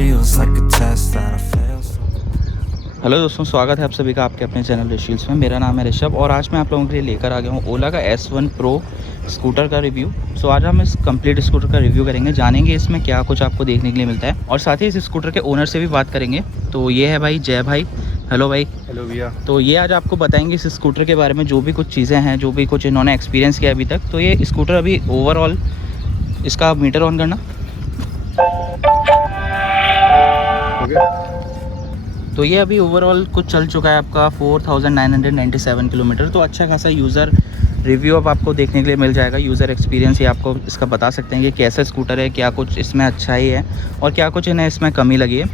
feels like a test that I failed. Hello दोस्तों, स्वागत है आप सभी का आपके अपने चैनल रिशील्स में। मेरा नाम है ऋषभ और आज मैं आप लोगों के लिए लेकर आ गया हूँ ओला का S1 Pro स्कूटर का रिव्यू। सो आज हम इस कंप्लीट स्कूटर का रिव्यू करेंगे, जानेंगे इसमें क्या कुछ आपको देखने के लिए मिलता है और साथ ही इस स्कूटर के ओनर से भी बात करेंगे। तो ये है भाई जय भाई। हेलो भाई। हेलो भैया। तो ये आज आपको बताएंगे इस स्कूटर के बारे में, जो भी कुछ चीज़ें हैं, जो भी कुछ इन्होंने एक्सपीरियंस किया अभी तक। तो ये स्कूटर अभी ओवरऑल, इसका मीटर ऑन करना, तो ये अभी ओवरऑल कुछ चल चुका है आपका 4997 किलोमीटर। तो अच्छा खासा यूज़र रिव्यू अब आपको देखने के लिए मिल जाएगा। यूज़र एक्सपीरियंस ये आपको इसका बता सकते हैं कि कैसा स्कूटर है, क्या कुछ इसमें अच्छाई है और क्या कुछ इन्हें इसमें कमी लगी है।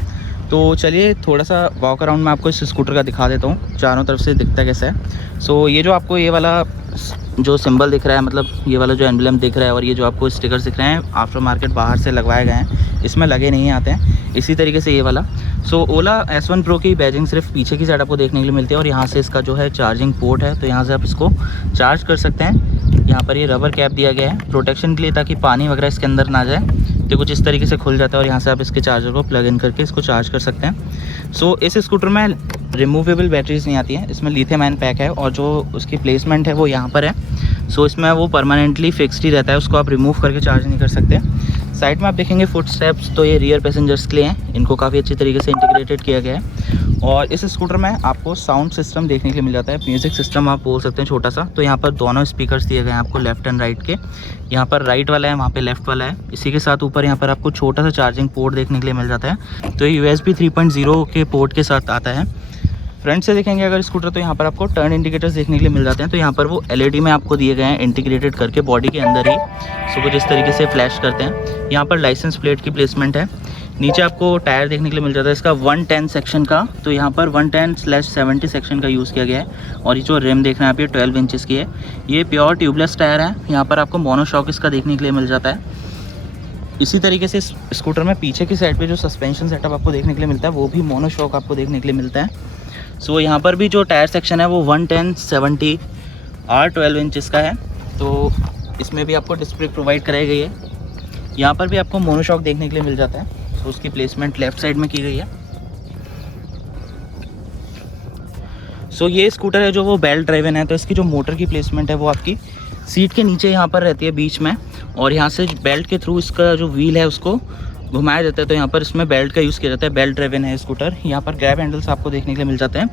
तो चलिए थोड़ा सा वॉक अराउंड में आपको इस स्कूटर का दिखा देता हूँ, चारों तरफ से दिखता कैसा है। सो ये जो आपको ये वाला जो सिंबल दिख रहा है, मतलब ये वाला जो एम्बलम दिख रहा है और ये जो आपको स्टिकर दिख रहे हैं, आफ्टर मार्केट बाहर से लगवाए गए हैं, इसमें लगे नहीं आते हैं। इसी तरीके से ये वाला ओला S1 Pro की बैजिंग सिर्फ पीछे की साइड आपको देखने के लिए मिलती है और यहाँ से इसका जो है चार्जिंग पोर्ट है, तो यहाँ से आप इसको चार्ज कर सकते हैं। यहाँ पर ये रबर कैप दिया गया है प्रोटेक्शन के लिए, ताकि पानी वगैरह इसके अंदर ना जाए। तो कुछ इस तरीके से खुल जाता है और यहाँ से आप इसके चार्जर को प्लग इन करके इसको चार्ज कर सकते हैं। इस स्कूटर में रिमूवेबल बैटरीज नहीं आती हैं, इसमें लिथियम आयन पैक है और जो उसकी प्लेसमेंट है वो यहाँ पर है। इसमें वो परमानेंटली फिक्स्ड ही रहता है, उसको आप रिमूव करके चार्ज नहीं कर सकते। साइड में आप देखेंगे फुट स्टेप्स, तो ये रियर पैसेंजर्स के लिए हैं, इनको काफ़ी अच्छी तरीके से इंटीग्रेटेड किया गया है। और इस स्कूटर में आपको साउंड सिस्टम देखने के लिए मिल जाता है, म्यूज़िक सिस्टम आप बोल सकते हैं छोटा सा। तो यहाँ पर दोनों स्पीकर्स दिए गए हैं आपको लेफ़्ट एंड राइट के, यहाँ पर राइट वाला है, वहाँ पे लेफ़्ट वाला है। इसी के साथ ऊपर यहाँ पर आपको छोटा सा चार्जिंग पोर्ट देखने के लिए मिल जाता है। तो ये USB 3.0 के पोर्ट के साथ आता है। फ्रंट से देखेंगे अगर स्कूटर, तो यहाँ पर आपको टर्न इंडिकेटर्स देखने के लिए मिल जाते हैं। तो यहाँ पर वो LED में आपको दिए गए हैं इंटीग्रेटेड करके बॉडी के अंदर ही, कुछ इस तरीके से फ्लैश करते हैं। यहाँ पर लाइसेंस प्लेट की प्लेसमेंट है। नीचे आपको टायर देखने के लिए मिल जाता है इसका 110 सेक्शन का, तो यहाँ पर 110/70 सेक्शन का यूज़ किया गया है। और ये जो रिम देख रहे हैं आप, ये 12 इंचेस की है। ये प्योर ट्यूबलेस टायर है। यहाँ पर आपको मोनोशॉक इसका देखने के लिए मिल जाता है। इसी तरीके से स्कूटर में पीछे की साइड पे जो सस्पेंशन सेटअप आपको देखने के लिए मिलता है, वो भी मोनोशॉक आपको देखने के लिए मिलता है। यहाँ पर भी जो टायर सेक्शन है वो 110/70 R 12 इंचेस का है। तो इसमें भी आपको डिस्प्ले प्रोवाइड कराई गई है। यहाँ पर भी आपको मोनोशॉक देखने के लिए मिल जाता है। उसकी प्लेसमेंट लेफ़्ट साइड में की गई है। ये स्कूटर है जो वो बेल्ट ड्राइवन है, तो इसकी जो मोटर की प्लेसमेंट है वो आपकी सीट के नीचे यहाँ पर रहती है बीच में, और यहाँ से बेल्ट के थ्रू इसका जो व्हील है उसको घुमाया जाता है। तो यहाँ पर इसमें बेल्ट का यूज़ किया जाता है, बेल्ट ड्राइवन है स्कूटर। यहाँ पर ग्रैब हैंडल्स आपको देखने के लिए मिल जाते हैं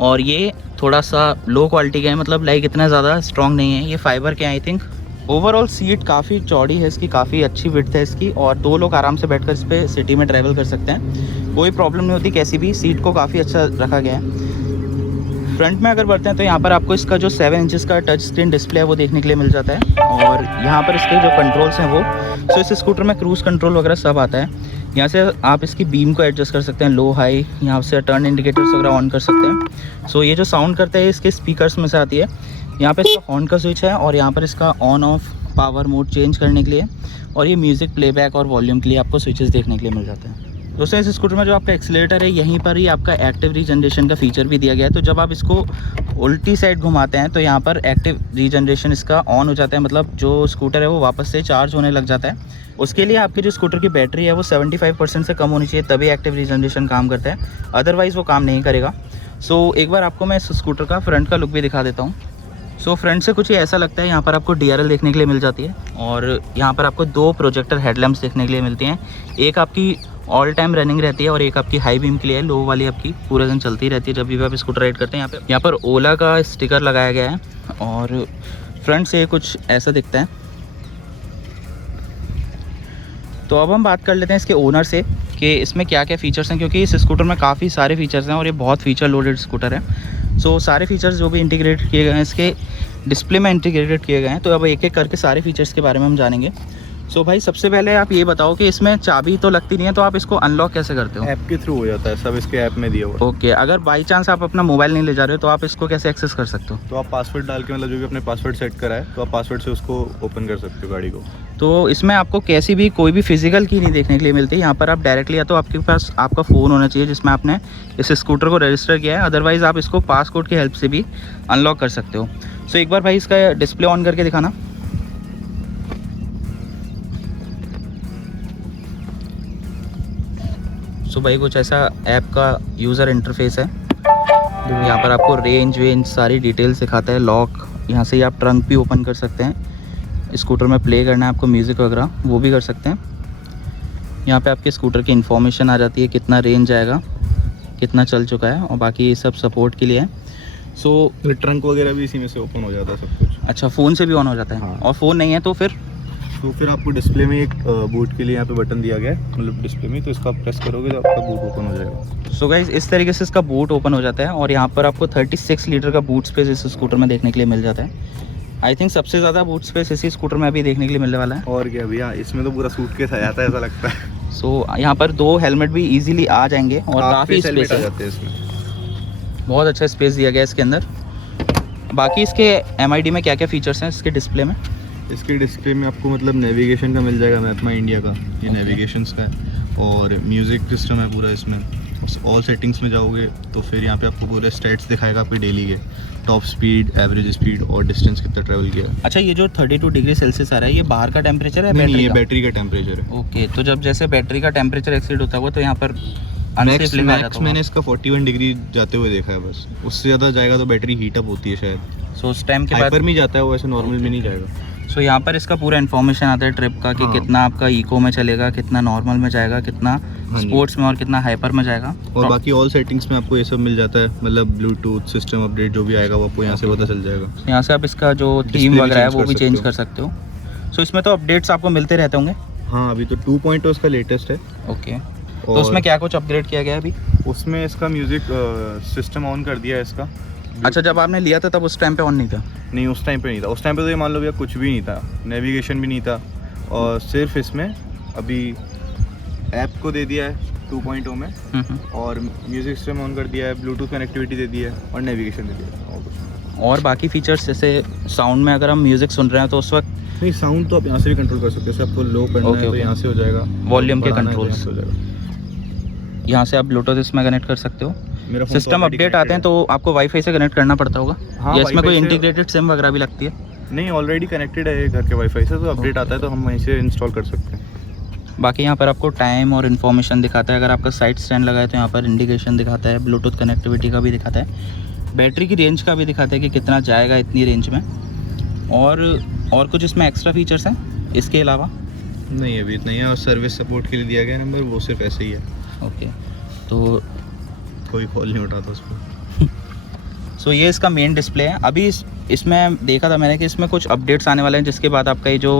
और ये थोड़ा सा लो क्वालिटी के हैं, मतलब लाइक इतना ज़्यादा स्ट्रॉन्ग नहीं है, ये फाइबर के आई थिंक। ओवरऑल सीट काफ़ी चौड़ी है इसकी, काफ़ी अच्छी विड्थ है इसकी और 2 लोग आराम से बैठकर इस पर सिटी में ट्रैवल कर सकते हैं, कोई प्रॉब्लम नहीं होती कैसी भी। सीट को काफ़ी अच्छा रखा गया है। फ्रंट में अगर बढ़ते हैं तो यहाँ पर आपको इसका जो 7 इंचेस का टच स्क्रीन डिस्प्ले है वो देखने के लिए मिल जाता है और यहाँ पर इसके जो कंट्रोल्स हैं वो इस स्कूटर में क्रूज़ कंट्रोल वगैरह सब आता है। यहाँ से आप इसकी बीम को एडजस्ट कर सकते हैं, लो हाई, यहाँ से टर्न इंडिकेटर्स वगैरह ऑन कर सकते हैं। ये जो साउंड करते हैं इसके स्पीकर्स में से आती है। यहाँ पर इसका हॉर्न का स्विच है और यहाँ पर इसका on off power mode change करने के लिए, और ये म्यूज़िक प्लेबैक और वॉल्यूम के लिए आपको स्विचेस देखने के लिए मिल जाते हैं। दोस्तों इस स्कूटर में जो आपका एक्सीलरेटर है, यहीं पर ही आपका एक्टिव रीजनरेशन का फीचर भी दिया गया है। तो जब आप इसको उल्टी साइड घुमाते हैं तो यहाँ पर एक्टिव रीजनरेशन इसका ऑन हो जाता है, मतलब जो स्कूटर है वो वापस से चार्ज होने लग जाता है। उसके लिए आपकी जो स्कूटर की बैटरी है वो 75% से कम होनी चाहिए, तभी एक्टिव रीजनरेशन काम करता है, अदरवाइज़ वो काम नहीं करेगा। एक बार आपको मैं इस स्कूटर का फ्रंट का लुक भी दिखा देता हूँ। फ्रंट से कुछ ही ऐसा लगता है। यहाँ पर आपको DRL देखने के लिए मिल जाती है और यहाँ पर आपको 2 प्रोजेक्टर हेडलैम्प्स देखने के लिए मिलती हैं। एक आपकी ऑल टाइम रनिंग रहती है और एक आपकी हाई बीम के लिए है, लो वाली आपकी पूरे दिन चलती रहती है जब भी आप स्कूटर राइड करते हैं। यहाँ पर ओला का स्टिकर लगाया गया है और फ्रंट से कुछ ऐसा दिखता है। तो अब हम बात कर लेते हैं इसके ओनर से कि इसमें क्या क्या फ़ीचर्स हैं, क्योंकि इस स्कूटर में काफ़ी सारे फीचर्स हैं और ये बहुत फीचर लोडेड स्कूटर है। सारे फीचर्स जो भी इंटीग्रेट किए गए हैं इसके डिस्प्ले में इंटीग्रेटेड किए गए हैं। तो अब एक एक करके सारे फीचर्स के बारे में हम जानेंगे। भाई सबसे पहले आप ये बताओ कि इसमें चाबी तो लगती नहीं है, तो आप इसको अनलॉक कैसे करते हो? ऐप के थ्रू हो जाता है, सब इसके ऐप में दिया हुआ है। ओके, अगर बाई चांस आप अपना मोबाइल नहीं ले जा रहे हो तो आप इसको कैसे एक्सेस कर सकते हो? तो आप पासवर्ड डाल के, मतलब जो भी अपने पासवर्ड सेट करा है, तो आप पासवर्ड से उसको ओपन कर सकते हो गाड़ी को। तो इसमें आपको कैसी भी कोई भी फिजिकल की नहीं देखने के लिए मिलती है। यहाँ पर आप डायरेक्टली, या तो आपके पास आपका फ़ोन होना चाहिए जिसमें आपने इस स्कूटर को रजिस्टर किया है, अदरवाइज़ आप इसको पासकोड की हेल्प से भी अनलॉक कर सकते हो। एक बार भाई इसका डिस्प्ले ऑन करके दिखाना। सो भाई कुछ ऐसा ऐप का यूज़र इंटरफेस है। यहाँ पर आपको रेंज वेंज सारी डिटेल्स दिखाता है। लॉक, यहाँ से आप ट्रंक भी ओपन कर सकते हैं। स्कूटर में प्ले करना है आपको म्यूज़िक वगैरह, वो भी कर सकते हैं। यहाँ पे आपके स्कूटर की इन्फॉर्मेशन आ जाती है, कितना रेंज आएगा, कितना चल चुका है, और बाकी ये सब सपोर्ट के लिए है। सो ट्रंक वगैरह भी इसी में से ओपन हो जाता है सब कुछ। अच्छा, फ़ोन से भी ऑन हो जाता है। हाँ। और फ़ोन नहीं है तो फिर आपको डिस्प्ले में एक बूट के लिए यहाँ पे बटन दिया गया है, मतलब डिस्प्ले में, तो इसका आप प्रेस करोगे तो आपका बूट ओपन हो जाएगा। सो गाइस इस तरीके से इसका बूट ओपन हो जाता है। और यहाँ पर आपको 36 लीटर का बूट स्पेस इस स्कूटर में देखने के लिए मिल जाता है। आई थिंक सबसे ज़्यादा बूट स्पेस इसी स्कूटर में अभी देखने के लिए मिलने वाला है। और क्या भैया, इसमें तो पूरा सूटकेस आ जाता है ऐसा लगता है। सो यहाँ पर 2 हेलमेट भी इजीली आ जाएंगे और काफ़ी स्पेस आ है। जाते हैं इसमें। बहुत अच्छा स्पेस दिया गया है इसके अंदर। बाकी इसके MID में क्या क्या फीचर्स हैं इसके डिस्प्ले में? इसके डिस्प्ले में आपको मतलब नेविगेशन का मिल जाएगा, मैप माई इंडिया का, ये नेविगेशंस का है। और म्यूज़िक सिस्टम है पूरा इसमें। ऑल सेटिंग्स में जाओगे तो फिर यहाँ पे आपको पूरे स्टैट्स दिखाएगा आपके डेली के, टॉप स्पीड, एवरेज स्पीड और डिस्टेंस कितना ट्रैवल किया है। अच्छा, ये जो 32 डिग्री सेल्सियस आ रहा है, ये बाहर का टेम्परेचर है? नहीं, ये बैटरी का टेम्परेचर है। ओके, तो जब जैसे बैटरी का टेम्परेचर एक्सीड होता हुआ तो यहाँ पर मैक्स मैंने इसका 41 डिग्री जाते हुए देखा है बस। उससे ज़्यादा जाएगा तो बैटरी हीट अप होती है शायद। सो उस टाइम के बाद हाइपर में जाता है वो, ऐसे नॉर्मल में नहीं जाएगा। सो यहाँ पर इसका पूरा इन्फॉर्मेशन आता है ट्रिप का कि हाँ। कितना आपका इको में चलेगा, कितना नॉर्मल में जाएगा, कितना स्पोर्ट्स में और कितना हाइपर में जाएगा। और बाकी ऑल सेटिंग्स में आपको ये सब मिल जाता है, मतलब ब्लूटूथ सिस्टम अपडेट जो भी आएगा वो आपको यहाँ से पता चल जाएगा। यहाँ से आप इसका जो थीम वगैरह है वो भी चेंज कर सकते हो। सो इसमें तो अपडेट्स आपको मिलते रहते होंगे। हाँ, अभी तो 2.0 इसका लेटेस्ट है। ओके, तो उसमें क्या कुछ अपग्रेड किया गया है अभी? उसमें इसका म्यूज़िक सिस्टम ऑन कर दिया है इसका। अच्छा, जब आपने लिया था तब उस टाइम पे ऑन नहीं था? नहीं, उस टाइम पे नहीं था। उस टाइम पे तो ये मान लो भैया कुछ भी नहीं था, नेविगेशन भी नहीं था। और सिर्फ इसमें अभी ऐप को दे दिया है 2.0 में, और म्यूज़िक सिस्टम ऑन कर दिया है, ब्लूटूथ कनेक्टिविटी दे दी है और नेविगेशन दे दिया है। और कुछ और बाकी फीचर्स जैसे साउंड में अगर हम म्यूज़िक सुन रहे हैं तो उस वक्त नहीं, साउंड तो आप यहाँ से भी कंट्रोल कर सकते हो। जैसे आपको लो करना है तो यहाँ से हो जाएगा, वॉल्यूम के बढ़ाना है तो कंट्रोल्स यहाँ से हो जाएगा। यहाँ से आप ब्लूटूथ इसमें कनेक्ट कर सकते हो। मेरा फ़ोन तो सिस्टम already अपडेट आते हैं तो आपको वाईफाई से कनेक्ट करना पड़ता होगा? हाँ, या इसमें कोई Wi-Fi से- इंटीग्रेटेड सिम वगैरह भी लगती है? नहीं, ऑलरेडी कनेक्टेड है घर के वाईफाई से, तो अपडेट आता है तो हम वहीं से इंस्टॉल कर सकते हैं। बाकी यहाँ पर आपको टाइम और इन्फॉर्मेशन दिखाता है। अगर आपका साइड स्टैंड लगा है तो यहाँ पर इंडिकेशन दिखाता है, ब्लूटूथ कनेक्टिविटी का भी दिखाता है, बैटरी की रेंज का भी दिखाता है कि कितना जाएगा इतनी रेंज में। और कुछ इसमें एक्स्ट्रा फीचर्स हैं इसके अलावा? नहीं, अभी इतना ही है। और सर्विस सपोर्ट के लिए दिया गया नंबर, वो सिर्फ ऐसे ही है। ओके, तो कोई कॉल नहीं उठाता उस पर। सो ये इसका मेन डिस्प्ले है। अभी इसमें देखा था मैंने कि इसमें कुछ अपडेट्स आने वाले हैं, जिसके बाद आपका ये जो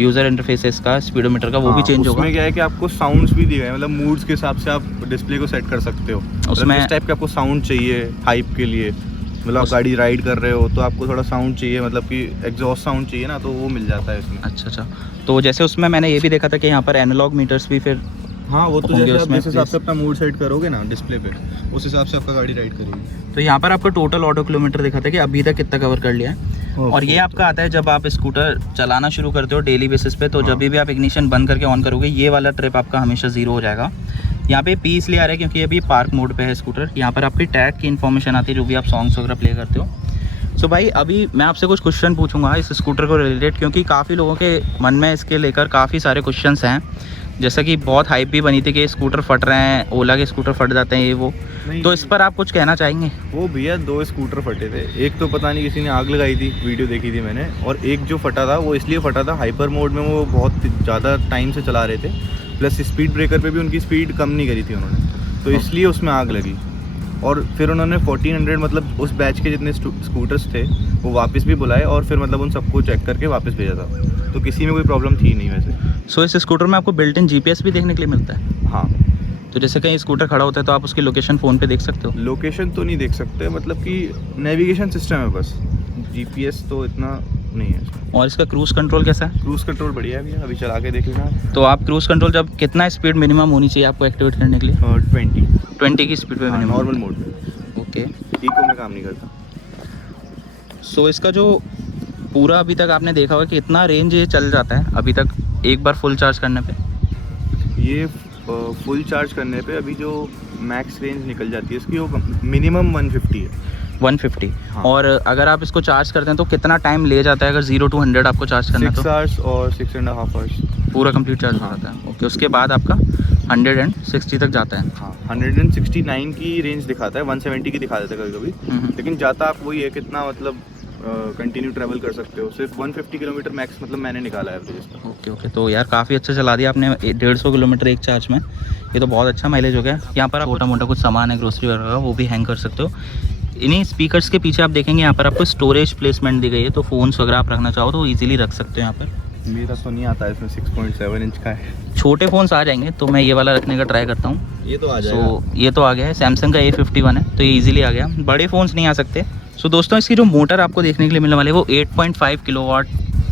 यूज़र इंटरफेस है इसका स्पीडोमीटर का वो भी चेंज होगा। उसमें क्या है कि आपको साउंड्स भी दिए गए हैं, मतलब मूड्स के हिसाब से आप डिस्प्ले को सेट कर सकते हो। उसमें इस टाइप के आपको साउंड चाहिए हाइप के लिए, मतलब आप गाड़ी राइड कर रहे हो तो आपको थोड़ा साउंड चाहिए, मतलब कि एग्जॉस्ट साउंड चाहिए ना, तो वो मिल जाता है इसमें। अच्छा, तो जैसे उसमें मैंने ये भी देखा था कि यहाँ पर एनालॉग मीटर्स भी फिर हाँ, वो तो होंगे जैसे आप उसमें जिस हिसाब से अपना मूड सेट करोगे ना डिस्प्ले पे, उस हिसाब से आपका गाड़ी राइड करेगी। तो यहाँ पर आपको टोटल ऑटो किलोमीटर दिखाता है कि अभी तक कितना कवर कर लिया है। और ये आपका आता है जब आप स्कूटर चलाना शुरू करते हो डेली बेसिस पे, तो जब भी आप इग्निशन बंद करके ऑन करोगे ये वाला ट्रिप आपका हमेशा 0 हो जाएगा। यहाँ पे पी इसलिए आ रहा है क्योंकि अभी पार्क मोड पे है स्कूटर। यहाँ पर आपकी टैग की इन्फॉर्मेशन आती है जो भी आप सॉन्ग्स वगैरह प्ले करते हो। सो भाई अभी मैं आपसे कुछ क्वेश्चन पूछूंगा इस स्कूटर को रिलेटेड, क्योंकि काफ़ी लोगों के मन में इसके लेकर काफ़ी सारे क्वेश्चंस हैं। जैसा कि बहुत हाइप भी बनी थी कि स्कूटर फट रहे हैं, ओला के स्कूटर फट जाते हैं ये वो, तो इस पर आप कुछ कहना चाहेंगे? वो भैया 2 स्कूटर फटे थे। एक तो पता नहीं किसी ने आग लगाई थी, वीडियो देखी थी मैंने, और एक जो फटा था वो इसलिए फटा था हाइपर मोड में वो बहुत ज़्यादा टाइम से चला रहे थे, प्लस स्पीड ब्रेकर पे भी उनकी स्पीड कम नहीं करी थी उन्होंने, तो इसलिए उसमें आग लगी। और फिर उन्होंने 1400 मतलब उस बैच के जितने स्कूटर्स थे वो वापस भी बुलाए और फिर मतलब उन सबको चेक करके वापस भेजा था, तो किसी में कोई प्रॉब्लम थी नहीं वैसे। सो इस स्कूटर में आपको बिल्ट इन जीपीएस भी देखने के लिए मिलता है? हाँ, तो जैसे कहीं स्कूटर खड़ा होता है तो आप उसकी लोकेशन फ़ोन पे देख सकते हो? लोकेशन तो नहीं देख सकते, मतलब कि नेविगेशन सिस्टम है बस, जीपीएस तो इतना नहीं है। और इसका क्रूज़ कंट्रोल कैसा है? क्रूज़ कंट्रोल बढ़िया है भैया, अभी चला के देख लेना। तो आप क्रूज़ कंट्रोल जब कितना स्पीड मिनिमम होनी चाहिए आपको एक्टिवेट करने के लिए? 20 की स्पीड पे मिनिमम? नॉर्मल मोड में। ओके, इको में काम नहीं करता। सो इसका जो पूरा अभी तक आपने देखा होगा कि इतना रेंज ये चल जाता है अभी तक एक बार फुल चार्ज करने पे? ये फुल चार्ज करने पे अभी जो मैक्स रेंज निकल जाती है इसकी वो मिनिमम 150 है। 150? हाँ। और अगर आप इसको चार्ज करते हैं तो कितना टाइम ले जाता है अगर 0 to 100 आपको चार्ज करना है 6 तो? आवर्स और 6.5 आवर्स पूरा कंप्लीट चार्ज हो जाता है। ओके, उसके बाद आपका 160 तक जाता है। हाँ 169 की रेंज दिखाता है, 170 की दिखा देता है कभी कभी, लेकिन जाता आप वही है कितना मतलब कंटिन्यू ट्रैवल कर सकते हो, सिर्फ 150 किलोमीटर मैक्स मतलब मैंने निकाला है एवरेज इसका। ओके, तो यार काफ़ी अच्छा चला दिया आपने 150 किलोमीटर एक चार्ज में, ये तो बहुत अच्छा माइलेज हो गया। यहाँ पर आप छोटा मोटा कुछ सामान है ग्रोसरी वगैरह वो भी हैंग कर सकते हो। इन्हीं स्पीकर्स के पीछे आप देखेंगे यहाँ पर आपको स्टोरेज प्लेसमेंट दी गई है, तो फ़ोन्स वगैरह आप रखना चाहो तो ईजिली रख सकते हो यहाँ पर। मेरा तो नहीं आता है इसमें, 6.7 इंच का है। छोटे फ़ोन्स आ जाएंगे तो मैं ये वाला रखने का ट्राई करता हूँ। ये तो आ जाएगा। सो ये तो आ गया है, सैमसंग का A51 है तो ये इजीली आ गया, बड़े फ़ोन्स नहीं आ सकते। सो दोस्तों इसकी जो मोटर आपको देखने के लिए मिलने वाली है वो 8.5 किलोवाट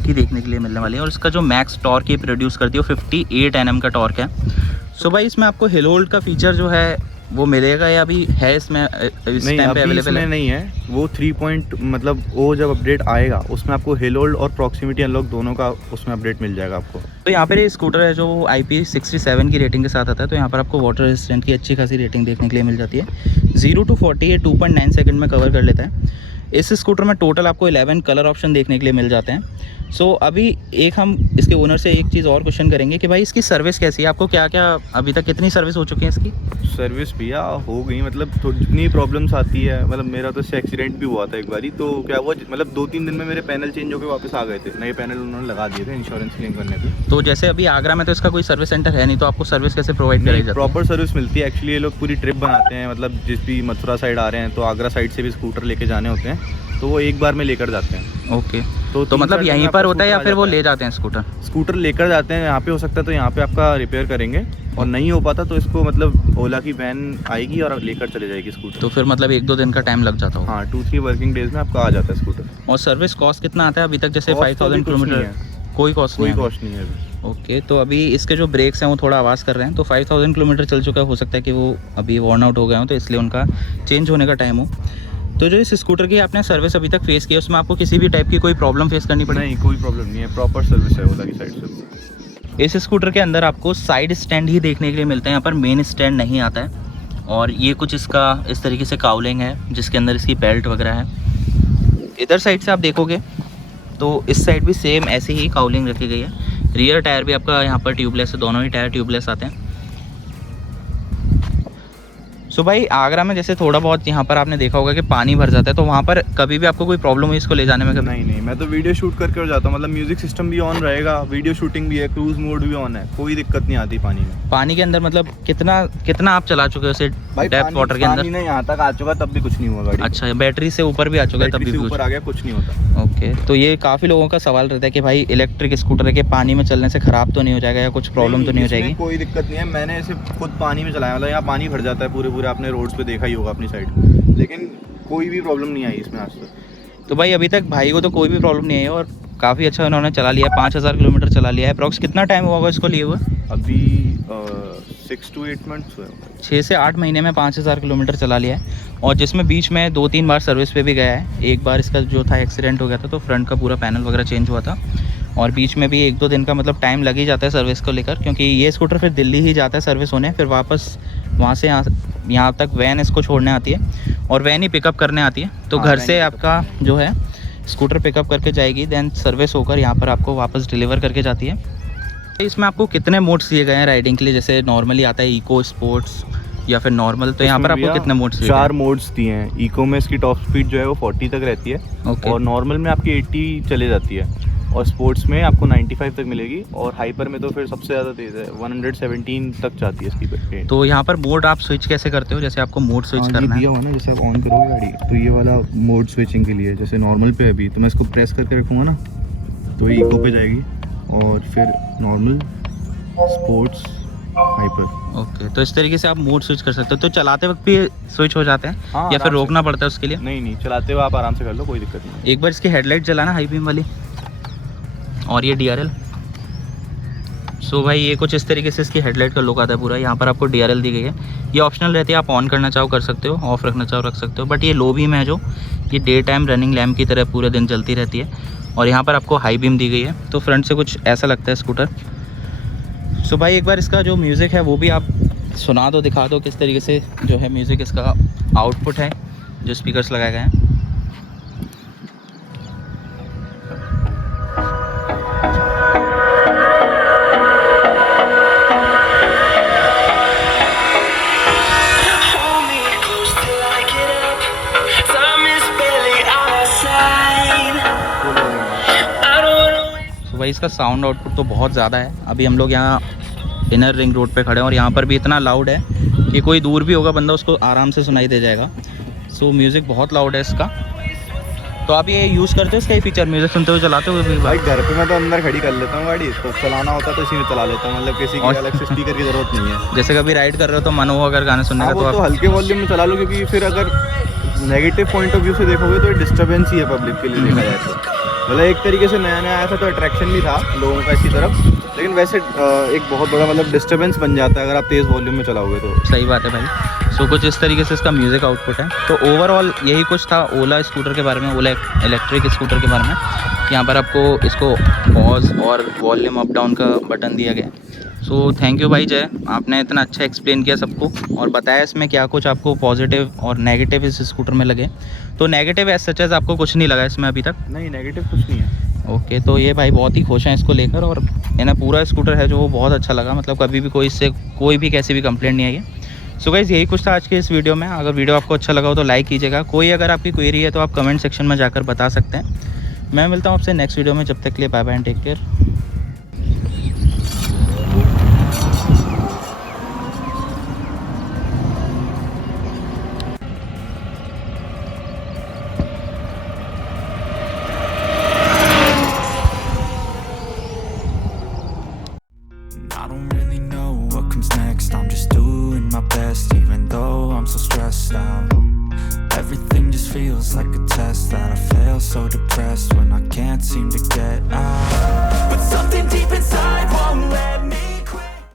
की देखने के लिए मिलने वाली है, और इसका जो मैक्स टॉर्क ये प्रोड्यूस करती है वो 58 Nm का टॉर्क है। सो भाई इसमें आपको हेलोल्ड का फीचर जो है वो मिलेगा या अभी है इसमें इस नहीं, टाइम पे अभी अवेलेबल इसमें है? नहीं है वो 3 पॉइंट, मतलब वो जब अपडेट आएगा उसमें आपको हेलोल्ड और प्रॉक्सिमिटी अनलॉक दोनों का उसमें अपडेट मिल जाएगा आपको। तो यहाँ पर ये स्कूटर है जो IP67 की रेटिंग के साथ आता है, तो यहाँ पर आपको वाटर रेजिस्टेंट की अच्छी खासी रेटिंग देखने के लिए मिल जाती है। 0 to 40 ये 2.9 सेकंड में कवर कर लेता है। इस स्कूटर में टोटल आपको 11 कलर ऑप्शन देखने के लिए मिल जाते हैं। सो अभी एक हम इसके ओनर से एक चीज़ और क्वेश्चन करेंगे कि भाई इसकी सर्विस कैसी है, आपको क्या क्या अभी तक कितनी सर्विस हो चुकी है इसकी? सर्विस भैया हो गई, मतलब जितनी प्रॉब्लम्स आती है, मतलब मेरा तो इससे एक्सीडेंट भी हुआ था एक बारी, तो क्या हुआ मतलब 2-3 दिन में मेरे पैनल चेंज होकर वापस आ गए थे, नए पैनल उन्होंने लगा दिए थे इंश्योरेंस क्लेम करने पे। तो जैसे अभी आगरा में तो इसका कोई सर्विस सेंटर है नहीं, तो आपको सर्विस कैसे प्रोवाइड करेगा? प्रॉपर सर्विस मिलती है एक्चुअली। ये लोग पूरी ट्रिप बनाते हैं, मतलब जिस भी मथुरा साइड आ रहे हैं तो आगरा साइड से भी स्कूटर लेके जाने होते हैं, तो वो एक बार में लेकर जाते हैं। ओके, तो मतलब यहीं पर होता है या फिर वो ले जाते हैं स्कूटर लेकर जाते हैं, यहाँ पे हो सकता है तो यहाँ पे आपका रिपेयर करेंगे, और नहीं हो पाता तो इसको मतलब ओला की वैन आएगी और लेकर चले जाएगी स्कूटर। तो फिर मतलब 1-2 दिन का टाइम लग जाता हो? हाँ 2-3 वर्किंग डेज में आपका आ जाता है स्कूटर। और सर्विस कॉस्ट कितना आता है अभी तक? जैसे 5000 किलोमीटर कोई कॉस्ट नहीं है अभी। ओके, तो अभी इसके जो ब्रेक्स हैं वो थोड़ा आवाज़ कर रहे हैं, तो 5000 किलोमीटर चल चुका है, हो सकता है कि वो अभी वॉर्न आउट हो गए हों, तो इसलिए उनका चेंज होने का टाइम हो। तो जो इस स्कूटर की आपने सर्विस अभी तक फेस की है उसमें आपको किसी भी टाइप की कोई प्रॉब्लम फेस करनी पड़ी? नहीं, कोई प्रॉब्लम नहीं है, प्रॉपर सर्विस है ओला की साइड से। इस स्कूटर के अंदर आपको साइड स्टैंड ही देखने के लिए मिलते हैं, यहाँ पर मेन स्टैंड नहीं आता है। और ये कुछ इसका इस तरीके से काउलिंग है जिसके अंदर इसकी बेल्ट वगैरह है। इधर साइड से आप देखोगे तो इस साइड भी सेम ऐसे ही काउलिंग रखी गई है। रियर टायर भी आपका यहाँ पर ट्यूबलेस है, दोनों ही टायर ट्यूबलेस आते हैं। सो भाई आगरा में जैसे थोड़ा बहुत यहाँ पर आपने देखा होगा कि पानी भर जाता है, तो वहाँ पर कभी भी आपको कोई प्रॉब्लम हुई इसको ले जाने में? कभी नहीं, मैं तो वीडियो शूट करके जाता हूँ, मतलब म्यूजिक सिस्टम भी ऑन रहेगा, वीडियो शूटिंग भी है, क्रूज मोड भी ऑन है, कोई दिक्कत नहीं आती पानी में। पानी के अंदर मतलब कितना आप चला चुके हो उसे डेप्थ वाटर के अंदर? पानी यहाँ तक आ चुका तब भी कुछ नहीं हुआ गाड़ी। अच्छा, बैटरी से ऊपर भी आ चुका है तब भी ऊपर आ गया, कुछ नहीं होता। ओके, तो ये काफ़ी लोगों का सवाल रहता है कि भाई इलेक्ट्रिक स्कूटर है कि पानी में चलने से ख़राब तो नहीं हो जाएगा या कुछ प्रॉब्लम तो नहीं हो जाएगी? कोई दिक्कत नहीं है, मैंने इसे खुद पानी में चलाया, मतलब यहाँ पानी भर जाता है पूरे आपने रोड्स पे देखा ही होगा अपनी साइड, लेकिन कोई भी प्रॉब्लम नहीं आई इसमें आज तक। तो भाई अभी तक भाई को तो कोई भी प्रॉब्लम नहीं है और काफ़ी अच्छा उन्होंने चला लिया, 5000 किलोमीटर चला लिया है। अप्रॉक्स कितना टाइम हुआ होगा इसको लिए हुआ? अभी 6 to 8 मंथ्स हुए, 6 से 8 महीने में 5000 किलोमीटर चला लिया है। और जिसमें बीच में 2-3 बार सर्विस पे भी गया है। एक बार इसका जो था एक्सीडेंट हो गया था तो फ्रंट का पूरा पैनल वगैरह चेंज हुआ था, और बीच में भी 1-2 दिन का मतलब टाइम लग ही जाता है सर्विस को लेकर, क्योंकि ये स्कूटर फिर दिल्ली ही जाता है सर्विस होने, फिर वापस वहाँ से यहाँ तक वैन इसको छोड़ने आती है और वैन ही पिकअप करने आती है। तो घर से आपका जो है स्कूटर पिकअप करके जाएगी, देन सर्विस होकर यहाँ पर आपको वापस डिलीवर करके जाती है। इसमें आपको कितने मोड्स दिए गए हैं राइडिंग के लिए? जैसे नॉर्मली आता है इको, स्पोर्ट्स या फिर नॉर्मल, तो यहाँ पर आपको कितने मोड्स दिए? 4 मोड्स दिए हैं। इको में इसकी टॉप स्पीड जो है वो 40 तक रहती है, और नॉर्मल में आपकी 80 चले जाती है, और स्पोर्ट्स में आपको 95 तक मिलेगी, और हाइपर में तो फिर सबसे ज़्यादा तेज़ है, 117 तक जाती है इसकी स्पीड। तो यहाँ पर मोड आप स्विच कैसे करते हो? जैसे आपको मोड स्विच करना है, दिया हुआ ना, जैसे आप ऑन करोगे गाड़ी तो ये वाला मोड स्विचिंग के लिए, जैसे नॉर्मल पे अभी तो मैं इसको प्रेस करके रखूँगा ना तो ये इको पे जाएगी, और फिर नॉर्मल, स्पोर्ट्स, हाइपर। ओके, तो इस तरीके से आप मोड स्विच कर सकते हो। तो चलाते वक्त भी स्विच हो जाते हैं? हाँ, या फिर रोकना पड़ता है उसके लिए? नहीं, चलाते हुए आप आराम से कर लो, कोई दिक्कत नहीं। एक बार इसकी हेडलाइट जलाना हाई बीम वाली, और ये DRL। सो भाई ये कुछ इस तरीके से इसकी हेडलाइट का लुक आता है पूरा। यहाँ पर आपको DRL दी गई है, ये ऑप्शनल रहती है, आप ऑन करना चाहो कर सकते हो, ऑफ रखना चाहो रख सकते हो। बट ये लो बीम है जो ये डे टाइम रनिंग लैम्प की तरह पूरे दिन चलती रहती है। और यहाँ पर आपको हाई बीम दी गई है, तो फ्रंट से कुछ ऐसा लगता है स्कूटर। सो भाई एक बार इसका जो म्यूज़िक है वो भी आप सुना दो, दिखा दो किस तरीके से जो है म्यूज़िक इसका आउटपुट है जो स्पीकर्स लगाए गए हैं। भाई इसका साउंड आउटपुट तो बहुत ज़्यादा है। अभी हम लोग यहाँ इनर रिंग रोड पे खड़े हैं और यहाँ पर भी इतना लाउड है कि कोई दूर भी होगा बंदा उसको आराम से सुनाई दे जाएगा। सो म्यूज़िक बहुत लाउड है इसका। तो आप ये यूज़ करते हो इसका फीचर, म्यूज़िक सुनते हुए चलाते हो भी भाई? घर पे मैं तो अंदर खड़ी कर लेता हूँ गाड़ी, तो चलाना होता तो इसी में चला लेता हूँ, मतलब किसी की अलग से स्पीकर की ज़रूरत नहीं है। जैसे कभी राइड कर रहे हो तो मन हो अगर गाने सुनने का तो आप हल्के वॉल्यूम में चला लो, क्योंकि फिर अगर नेगेटिव पॉइंट ऑफ व्यू से देखोगे तो डिस्टर्बेंस ही है पब्लिक के लिए देखा जाए तो। मतलब एक तरीके से नया नया आया था तो अट्रैक्शन भी था लोगों का इसकी तरफ, लेकिन वैसे एक बहुत बड़ा मतलब डिस्टर्बेंस बन जाता है अगर आप तेज़ वॉल्यूम में चलाओगे तो। सही बात है भाई। सो कुछ इस तरीके से इसका म्यूज़िक आउटपुट है। तो ओवरऑल यही कुछ था ओला स्कूटर के बारे में, ओला इलेक्ट्रिक स्कूटर के बारे में। यहाँ पर आपको इसको पॉज और वॉल्यूम अप डाउन का बटन दिया गया। सो थैंक यू भाई जय, आपने इतना अच्छा एक्सप्लेन किया सबको और बताया इसमें क्या कुछ आपको पॉजिटिव और नेगेटिव इस स्कूटर में लगे। तो नेगेटिव एज सच एज आपको कुछ नहीं लगा इसमें अभी तक? नहीं, नेगेटिव कुछ नहीं है। ओके, तो ये भाई बहुत ही खुश हैं इसको लेकर और इन्हें पूरा स्कूटर है जो वो बहुत अच्छा लगा। मतलब कभी भी कोई इससे कोई भी कैसी भी कंप्लेंट नहीं आई है। सो गाइस यही कुछ था आज के इस वीडियो में। अगर वीडियो आपको अच्छा लगा हो तो लाइक कीजिएगा। कोई अगर आपकी क्वेरी है तो आप कमेंट सेक्शन में जाकर बता सकते हैं। मैं मिलता हूँ आपसे नेक्स्ट वीडियो में, जब तक के लिए bye bye and take care. I don't really know what comes next. I'm just doing my best, even though I'm so stressed out. Everything just feels like a test that I fail, so depressed when I can't seem to get out.